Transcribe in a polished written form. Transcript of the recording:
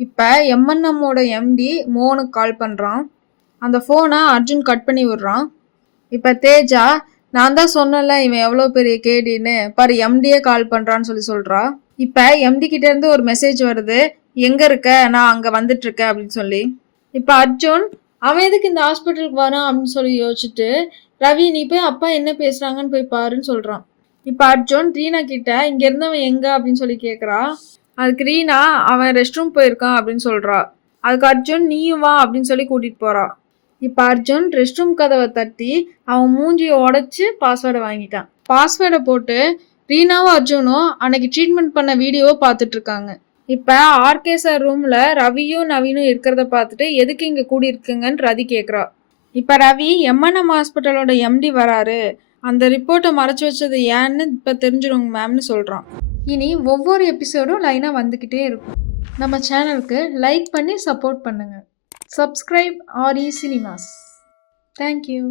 இப்போ எம்என்எம்மோட எம்டி மோனுக்கு கால் பண்ணுறான். அந்த ஃபோனை அர்ஜுன் கட் பண்ணி விடுறான். இப்போ தேஜா, நான் தான் சொன்னல இவன் எவ்வளோ பெரிய கேடின்னு, பாரு எம்டியே கால் பண்ணுறான்னு சொல்கிறா. இப்போ எம்டி கிட்டேருந்து ஒரு மெசேஜ் வருது, எங்கே இருக்க, நான் அங்கே வந்துட்டுருக்கேன் அப்படின்னு சொல்லி. இப்போ அர்ஜுன் அவன் எதுக்கு இந்த ஹாஸ்பிட்டலுக்கு வரான் அப்படின்னு சொல்லி யோசிச்சுட்டு, ரவி நீ போய் அப்பா என்ன பேசுகிறாங்கன்னு போய் பாருன்னு சொல்கிறான். இப்போ அர்ஜுன் ரீனா கிட்ட இங்கே இருந்தவன் எங்கே அப்படின்னு சொல்லி கேட்குறா. அதுக்கு ரீனா அவன் ரெஸ்ட் ரூம் போயிருக்கான் அப்படின்னு சொல்கிறா. அதுக்கு அர்ஜுன் நீயும் வா அப்படின்னு சொல்லி கூட்டிகிட்டு போகிறா. இப்போ அர்ஜுன் ரெஸ்ட் ரூம் கதவை தட்டி அவன் மூஞ்சியை உடச்சி பாஸ்வேர்டை வாங்கிட்டான். பாஸ்வேர்டை போட்டு ரீனாவும் அர்ஜுனும் அன்னைக்கு ட்ரீட்மெண்ட் பண்ண வீடியோவை பார்த்துட்டு இருக்காங்க. இப்போ ஆர்கே சார் ரூமில் ரவியும் நவீனும் இருக்கிறத பார்த்துட்டு எதுக்கு இங்கே கூடியிருக்குங்கன்னு ரதி கேட்குறா. இப்போ ரவி எம்என்எம் ஹாஸ்பிட்டலோட எம்டி வராரு, அந்த ரிப்போர்ட்டை மறைச்சி வச்சது ஏன்னு இப்போ தெரிஞ்சிடுங்க மேம்னு சொல்கிறான். இனி ஒவ்வொரு எபிசோடும் லைனாக வந்துக்கிட்டே இருக்கும். நம்ம சேனலுக்கு லைக் பண்ணி சப்போர்ட் பண்ணுங்கள். Subscribe RE cinemas. தேங்க்யூ.